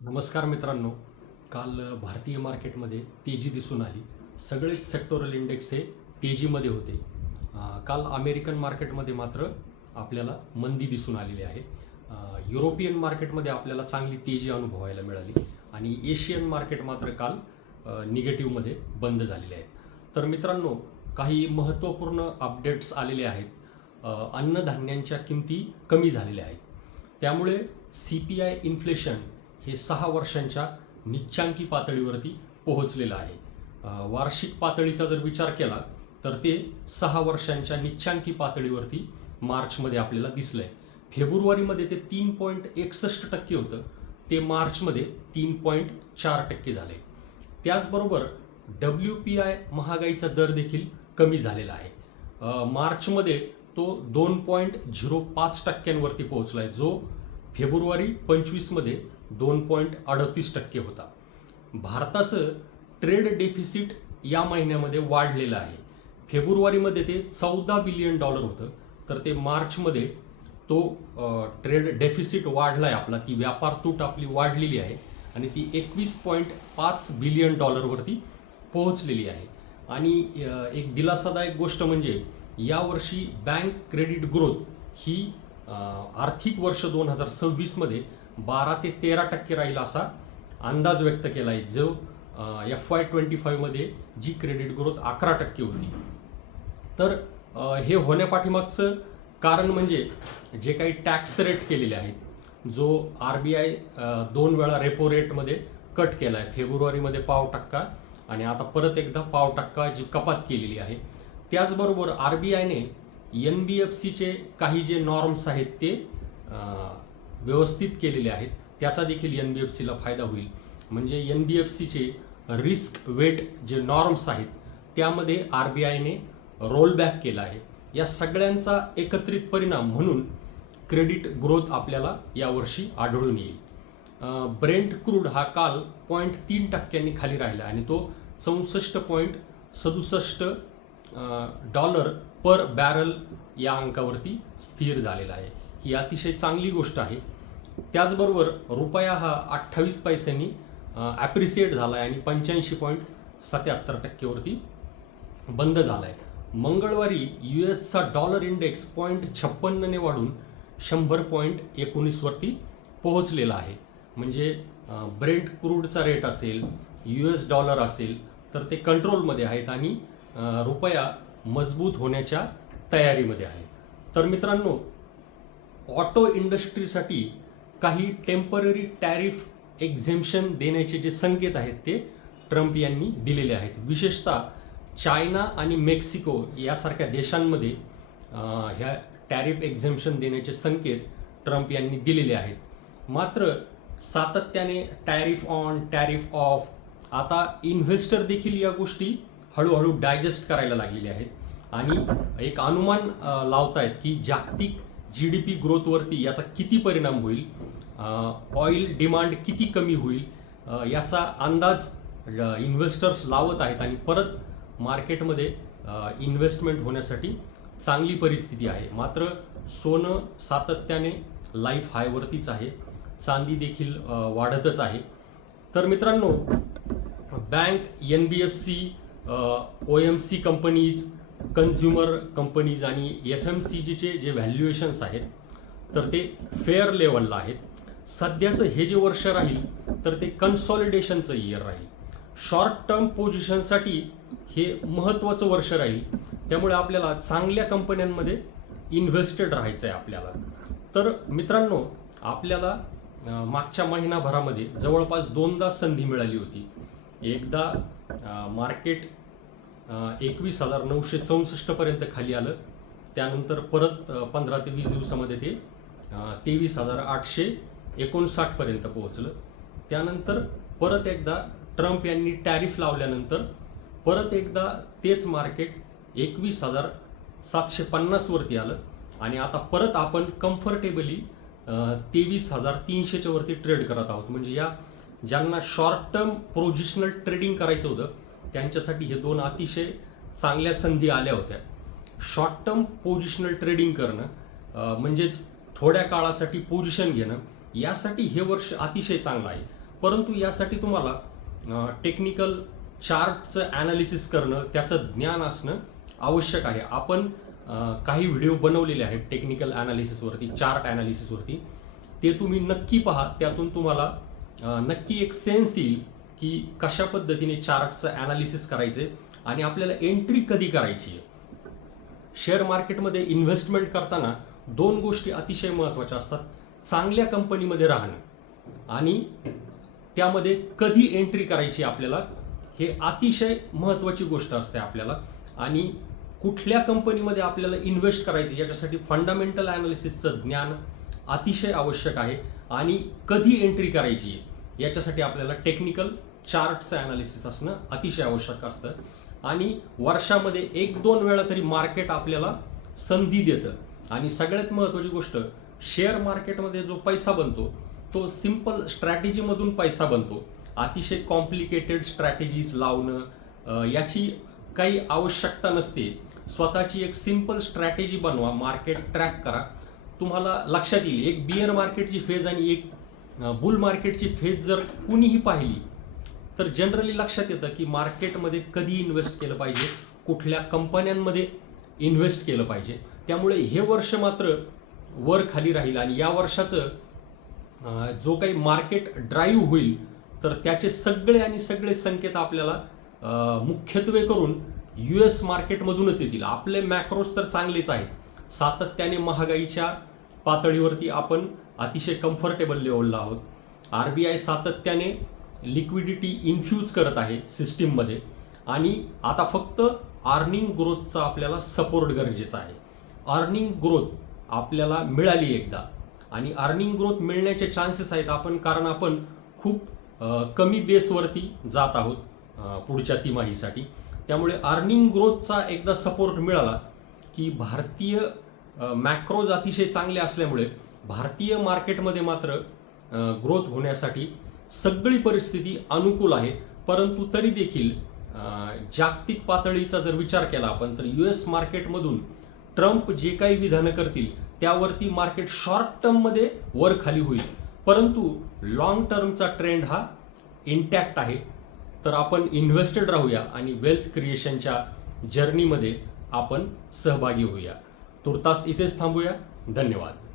नमस्कार मित्रांनो. काल भारतीय मार्केटमध्ये तेजी दिसून आली. सगळेच सेक्टोरल इंडेक्स हे तेजीमध्ये होते. काल अमेरिकन मार्केटमध्ये मात्र आपल्याला मंदी दिसून आलेली आहे. युरोपियन मार्केटमध्ये आपल्याला चांगली तेजी अनुभवायला मिळाली आणि एशियन मार्केट मात्र काल निगेटिव्हमध्ये बंद झालेले आहेत. तर मित्रांनो, काही महत्त्वपूर्ण अपडेट्स आलेले आहेत. अन्नधान्यांच्या किमती कमी झालेल्या आहेत. त्यामुळे CPI इन्फ्लेशन हे 6 वर्षांच्या निच्चांकी पातळीवरती पोहोचलेलं आहे. वार्षिक पातळीचा जर विचार केला तर ते 6 वर्षांच्या निच्चांकी मार्चमध्ये आपल्याला दिसलं आहे. फेब्रुवारीमध्ये ते 3.61% होतं, ते मार्चमध्ये 3.4% झाले. त्याचबरोबर WPI महागाईचा दर देखील कमी झालेला आहे. मार्चमध्ये तो 2.05% पोहोचला आहे, जो फेब्रुवारी 25मध्ये 2.38% होता. भारताचं ट्रेड डेफिसिट या महिन्यामध्ये वाढलेलं आहे. फेब्रुवारीमध्ये ते $14 बिलियन होतं, तर ते मार्चमध्ये तो ट्रेड डेफिसिट वाढला आहे आपला, ती व्यापार तूट आपली वाढलेली आहे आणि ती $21.5 बिलियन पोहोचलेली आहे. आणि एक दिलासादायक गोष्ट म्हणजे यावर्षी बँक क्रेडिट ग्रोथ ही आर्थिक वर्ष 2026मध्ये 12 ते 13% राहील असा अंदाज व्यक्त केला आहे, जो FY25मध्ये जी क्रेडिट ग्रोथ 11% होती. तर हे होण्यापाठीमागचं कारण म्हणजे जे काही टॅक्स रेट केलेले आहेत, जो RBI 2 वेळा रेपो रेटमध्ये कट केला आहे. फेब्रुवारीमध्ये 0.5% आणि आता परत एकदा 0.5% जी कपात केलेली आहे. त्याचबरोबर RBIने NBFCचे काही जे नॉर्म्स आहेत ते व्यवस्थित केलेले आहेत. त्याचा देखील NBFCला फायदा होईल. म्हणजे NBFCचे रिस्क वेट जे नॉर्म्स आहेत त्यामध्ये RBIने रोलबॅक केला आहे. या सगळ्यांचा एकत्रित परिणाम म्हणून क्रेडिट ग्रोथ आपल्याला यावर्षी आढळून येईल. ब्रेंट क्रूड हा काल 0.3% खाली राहिला आणि तो $64.67 पर बॅरल या अंकावरती स्थिर झालेला आहे. ही अतिशय चांगली गोष्ट आहे. त्याचबरोबर रुपया हा 28 पैशांनी ॲप्रिसिएट झाला आहे आणि 85.77% वरती बंद झाला आहे. मंगळवारी USचा डॉलर इंडेक्स 0.56ने वाढून 100.19 वरती पोहोचलेला आहे. म्हणजे ब्रेंट क्रूडचा रेट असेल, US डॉलर असेल, तर ते कंट्रोलमध्ये आहेत आणि रुपया मजबूत होण्याच्या तयारीमध्ये आहे. तर मित्रांनो, ऑटो इंडस्ट्रीसाठी काही टेम्पररी टॅरिफ एक्झेम्पशन देण्याचे जे संकेत आहेत ते ट्रम्प यांनी दिलेले आहेत. विशेषतः चायना आणि मेक्सिको यासारख्या देशांमध्ये ह्या टॅरिफ एक्झेम्पशन देण्याचे संकेत ट्रम्प यांनी दिलेले आहेत. मात्र सातत्याने टॅरिफ ऑन, टॅरिफ ऑफ, आता इन्व्हेस्टर देखील या गोष्टी हळूहळू डायजेस्ट करायला लागलेले आहेत आणि एक अनुमान लावतायत की जागतिक GDP ग्रोथवरती याचा किती परिणाम होईल, ऑइल डिमांड किती कमी होईल याचा अंदाज इन्व्हेस्टर्स लावत आहेत आणि परत मार्केटमध्ये इन्व्हेस्टमेंट होण्यासाठी चांगली परिस्थिती आहे. मात्र सोनं सातत्याने लाईफ हायवरतीच आहे, चांदी देखील वाढतच आहे. तर मित्रांनो, bank, NBFC, OMC companies, consumer companies आणि FMCGचे जे व्हॅल्युएशन्स आहेत तर ते फेअर लेवलला आहेत. सध्याचं हे जे वर्ष राहील तर ते कन्सॉलिडेशनचं इयर राहील. शॉर्ट टर्म पोझिशनसाठी हे महत्त्वाचं वर्ष राहील. त्यामुळे आपल्याला चांगल्या कंपन्यांमध्ये इन्व्हेस्टेड राहायचं आहे आपल्याला. तर मित्रांनो, आपल्याला मागच्या महिनाभरामध्ये जवळपास 2दा संधी मिळाली होती. एकदा मार्केट 21,964 पर्यंत खाली आलं, त्यानंतर परत 15 ते 20 दिवसामध्ये ते 23,859 पर्यंत पोहोचलं. त्यानंतर परत एकदा ट्रम्प यांनी टॅरिफ लावल्यानंतर परत एकदा तेच मार्केट 21,750 वरती आलं आणि आता परत आपण कम्फर्टेबली 23,300 वरती ट्रेड करत आहोत. म्हणजे या ज्यांना शॉर्ट टर्म पोझिशनल ट्रेडिंग करायचं होतं त्यांच्यासाठी हे 2 अतिशय चांगल्या संधी आल्या होत्या. शॉर्ट टर्म पोझिशनल ट्रेडिंग करणं म्हणजेच थोड्या काळासाठी पोझिशन घेणं, यासाठी हे वर्ष अतिशय चांगलं आहे. परंतु यासाठी तुम्हाला टेक्निकल चार्टचं ॲनालिसिस करणं, त्याचं ज्ञान असणं आवश्यक आहे. आपण काही व्हिडिओ बनवलेले आहेत टेक्निकल ॲनालिसिसवरती, चार्ट ॲनालिसिसवरती. ते तुम्ही नक्की पहा. त्यातून तुम्हाला नक्की एक सेन्स येईल की कशा पद्धतीने चार्टचं ॲनालिसिस करायचे आणि आपल्याला एंट्री कधी करायची आहे. शेअर मार्केटमध्ये इन्व्हेस्टमेंट करताना 2 गोष्टी अतिशय महत्त्वाच्या असतात. चांगल्या कंपनीमध्ये राहणं आणि त्यामध्ये कधी एंट्री करायची आपल्याला, हे अतिशय महत्त्वाची गोष्ट असते आपल्याला. आणि कुठल्या कंपनीमध्ये आपल्याला इन्व्हेस्ट करायचं याच्यासाठी फंडामेंटल ॲनालिसिसचं ज्ञान अतिशय आवश्यक आहे. आणि कधी एंट्री करायची याच्यासाठी आपल्याला टेक्निकल चार्टचं ॲनालिसिस असणं अतिशय आवश्यक असतं. आणि वर्षामध्ये 1-2 वेळा तरी मार्केट आपल्याला संधी देतं. आणि सगळ्यात महत्त्वाची गोष्ट, शेअर मार्केटमध्ये जो पैसा बनतो तो सिंपल स्ट्रॅटेजीमधून पैसा बनतो. अतिशय कॉम्प्लिकेटेड स्ट्रॅटेजीज लावणं याची काही आवश्यकता नसते. स्वतःची एक सिंपल स्ट्रॅटेजी बनवा, मार्केट ट्रॅक करा. तुम्हाला लक्षात येईल, एक बिअर मार्केटची फेज आणि एक बुल मार्केटची फेज जर कुणीही पाहिली तर जनरली लक्षात येतं की मार्केटमध्ये कधी इन्व्हेस्ट केलं पाहिजे, कुठल्या कंपन्यांमध्ये इन्व्हेस्ट केलं पाहिजे. त्यामुळे हे वर्ष मात्र वर खाली राहील आणि या वर्षाचं जो काही मार्केट ड्राईव्ह होईल तर त्याचे सगळे संकेत आपल्याला मुख्यत्वे करून US मार्केटमधूनच येतील. आपले मॅक्रोज तर चांगलेच आहेत. सातत्याने महागाईच्या पातळीवरती आपण अतिशय कम्फर्टेबल लेवलला आहोत. RBI सातत्याने लिक्विडिटी इन्फ्यूज करत आहे सिस्टीममध्ये आणि आता फक्त अर्निंग ग्रोथचा आपल्याला सपोर्ट गरजेचा आहे. अर्निंग ग्रोथ आपल्याला मिळाली एकदा आणि अर्निंग ग्रोथ मिळण्याचे चान्सेस आहेत कारण आपण खूप कमी बेसवरती जात आहोत पुढच्या तिमाहीसाठी. त्यामुळे अर्निंग ग्रोथचा एकदा सपोर्ट मिळाला की भारतीय मॅक्रोज अतिशय चांगले असल्यामुळे भारतीय मार्केटमध्ये मात्र ग्रोथ होण्यासाठी सगळी परिस्थिती अनुकूल आहे. परंतु तरी देखील जागतिक पातळीचा जर विचार केला आपण तर US मार्केटमधून ट्रम्प जे काही विधानं करतील त्यावरती मार्केट शॉर्ट टर्ममध्ये वर खाली होईल, परंतु लॉंग टर्मचा ट्रेंड हा इंटॅक्ट आहे. तर आपण इन्व्हेस्टेड राहूया आणि वेल्थ क्रिएशनच्या जर्नीमध्ये आपण सहभागी होऊया. तुर्तास इथेच थांबूया. धन्यवाद.